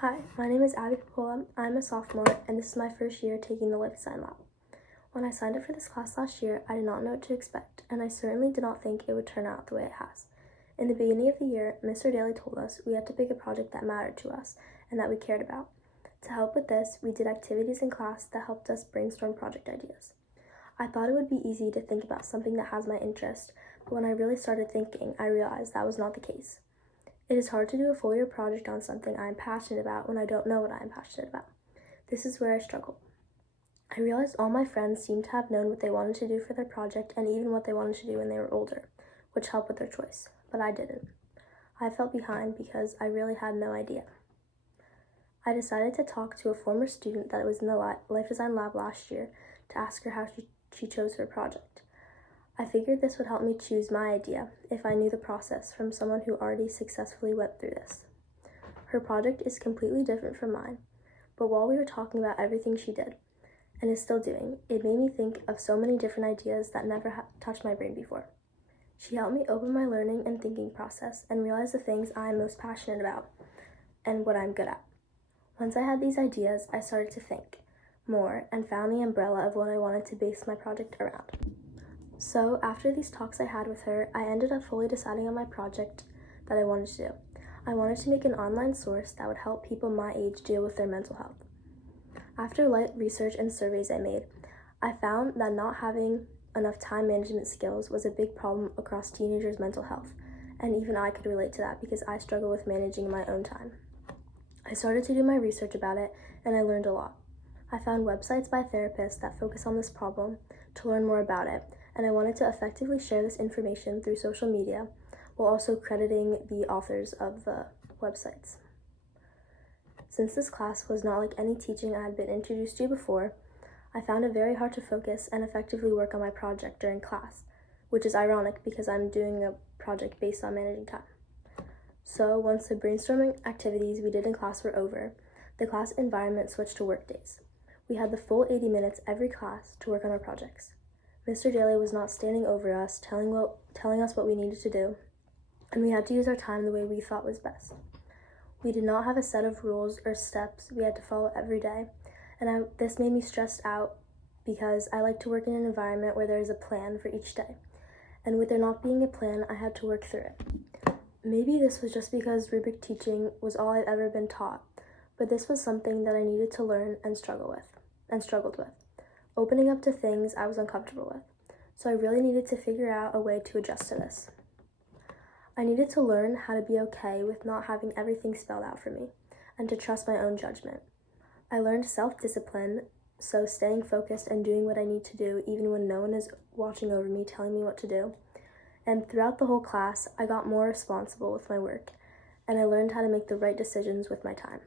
Hi, my name is Pappolla. I'm a sophomore, and this is my first year taking the Life Design Lab. When I signed up for this class last year, I did not know what to expect, and I certainly did not think it would turn out the way it has. In the beginning of the year, Mr. Daly told us we had to pick a project that mattered to us and that we cared about. To help with this, we did activities in class that helped us brainstorm project ideas. I thought it would be easy to think about something that has my interest, but when I really started thinking, I realized that was not the case. It is hard to do a full year project on something I am passionate about when I don't know what I am passionate about. This is where I struggled. I realized all my friends seemed to have known what they wanted to do for their project and even what they wanted to do when they were older, which helped with their choice, but I didn't. I felt behind because I really had no idea. I decided to talk to a former student that was in the Life Design Lab last year to ask her how she chose her project. I figured this would help me choose my idea if I knew the process from someone who already successfully went through this. Her project is completely different from mine, but while we were talking about everything she did, and is still doing, it made me think of so many different ideas that never touched my brain before. She helped me open my learning and thinking process and realize the things I am most passionate about and what I'm good at. Once I had these ideas, I started to think more and found the umbrella of what I wanted to base my project around. So after these talks I had with her, I ended up fully deciding on my project that I wanted to do. I wanted to make an online source that would help people my age deal with their mental health. After light research and surveys I made, I found that not having enough time management skills was a big problem across teenagers' mental health, and even I could relate to that because I struggle with managing my own time. I started to do my research about it, and I learned a lot. I found websites by therapists that focus on this problem to learn more about it, and I wanted to effectively share this information through social media while also crediting the authors of the websites. Since this class was not like any teaching I had been introduced to before, I found it very hard to focus and effectively work on my project during class, which is ironic because I'm doing a project based on managing time. So once the brainstorming activities we did in class were over, the class environment switched to work days. We had the full 80 minutes every class to work on our projects. Mr. Daly was not standing over us, telling us what we needed to do, and we had to use our time the way we thought was best. We did not have a set of rules or steps we had to follow every day, and this made me stressed out because I like to work in an environment where there is a plan for each day, and with there not being a plan, I had to work through it. Maybe this was just because rubric teaching was all I'd ever been taught, but this was something that I needed to learn and struggled with, opening up to things I was uncomfortable with. So I really needed to figure out a way to adjust to this. I needed to learn how to be okay with not having everything spelled out for me and to trust my own judgment. I learned self-discipline, so staying focused and doing what I need to do even when no one is watching over me telling me what to do. And throughout the whole class, I got more responsible with my work, and I learned how to make the right decisions with my time.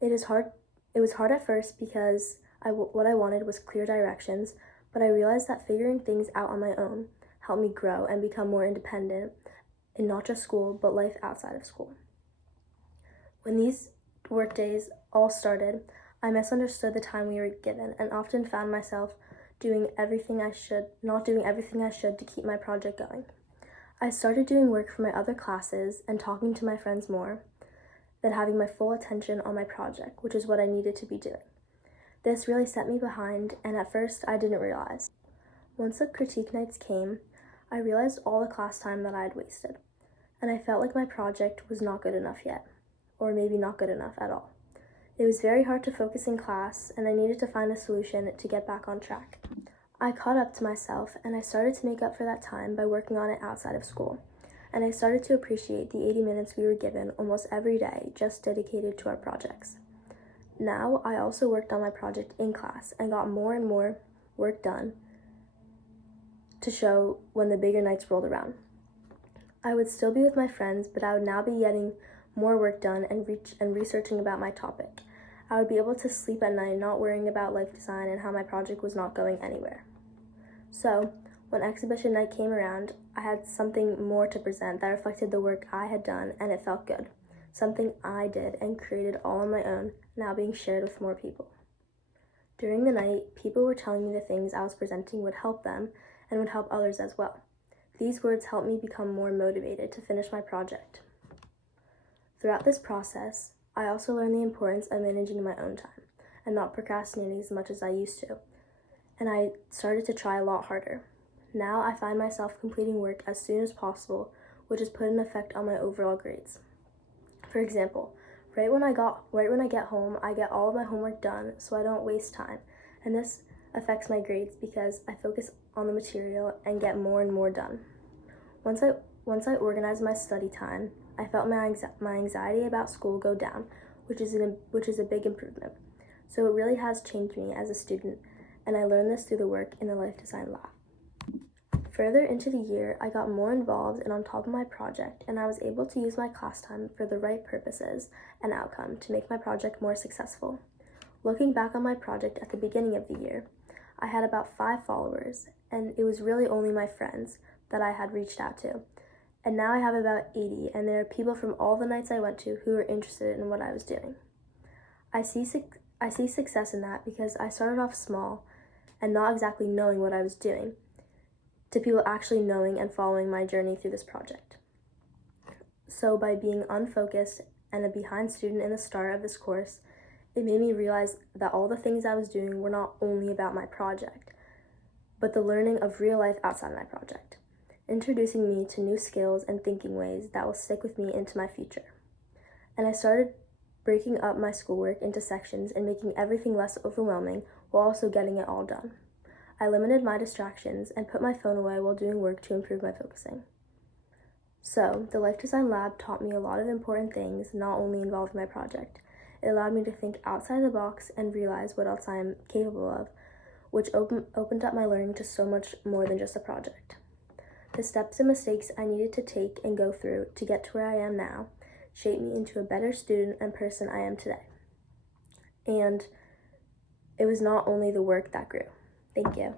It was hard at first because what I wanted was clear directions, but I realized that figuring things out on my own helped me grow and become more independent in not just school, but life outside of school. When these work days all started, I misunderstood the time we were given and often found myself not doing everything I should to keep my project going. I started doing work for my other classes and talking to my friends more than having my full attention on my project, which is what I needed to be doing. This really set me behind, and at first I didn't realize. Once the critique nights came, I realized all the class time that I had wasted, and I felt like my project was not good enough yet, or maybe not good enough at all. It was very hard to focus in class, and I needed to find a solution to get back on track. I caught up to myself, and I started to make up for that time by working on it outside of school, and I started to appreciate the 80 minutes we were given almost every day just dedicated to our projects. Now, I also worked on my project in class and got more and more work done to show when the bigger nights rolled around. I would still be with my friends, but I would now be getting more work done and researching about my topic. I would be able to sleep at night not worrying about life design and how my project was not going anywhere. So, when exhibition night came around, I had something more to present that reflected the work I had done, and it felt good. Something I did and created all on my own, now being shared with more people. During the night, people were telling me the things I was presenting would help them and would help others as well. These words helped me become more motivated to finish my project. Throughout this process, I also learned the importance of managing my own time and not procrastinating as much as I used to, and I started to try a lot harder. Now I find myself completing work as soon as possible, which has put an effect on my overall grades. For example, right when I get home, I get all of my homework done so I don't waste time, and this affects my grades because I focus on the material and get more and more done. Once I organized my study time, I felt my anxiety about school go down, which is a big improvement. So it really has changed me as a student, and I learned this through the work in the Life Design Lab. Further into the year, I got more involved and on top of my project, and I was able to use my class time for the right purposes and outcome to make my project more successful. Looking back on my project at the beginning of the year, I had about 5 followers, and it was really only my friends that I had reached out to. And now I have about 80, and there are people from all the nights I went to who were interested in what I was doing. I see success in that because I started off small and not exactly knowing what I was doing, to people actually knowing and following my journey through this project. So by being unfocused and a behind student in the start of this course, it made me realize that all the things I was doing were not only about my project, but the learning of real life outside my project, introducing me to new skills and thinking ways that will stick with me into my future. And I started breaking up my schoolwork into sections and making everything less overwhelming while also getting it all done. I limited my distractions and put my phone away while doing work to improve my focusing. So, the Life Design Lab taught me a lot of important things, not only involved in my project. It allowed me to think outside the box and realize what else I am capable of, which opened up my learning to so much more than just a project. The steps and mistakes I needed to take and go through to get to where I am now shaped me into a better student and person I am today. And it was not only the work that grew. Thank you.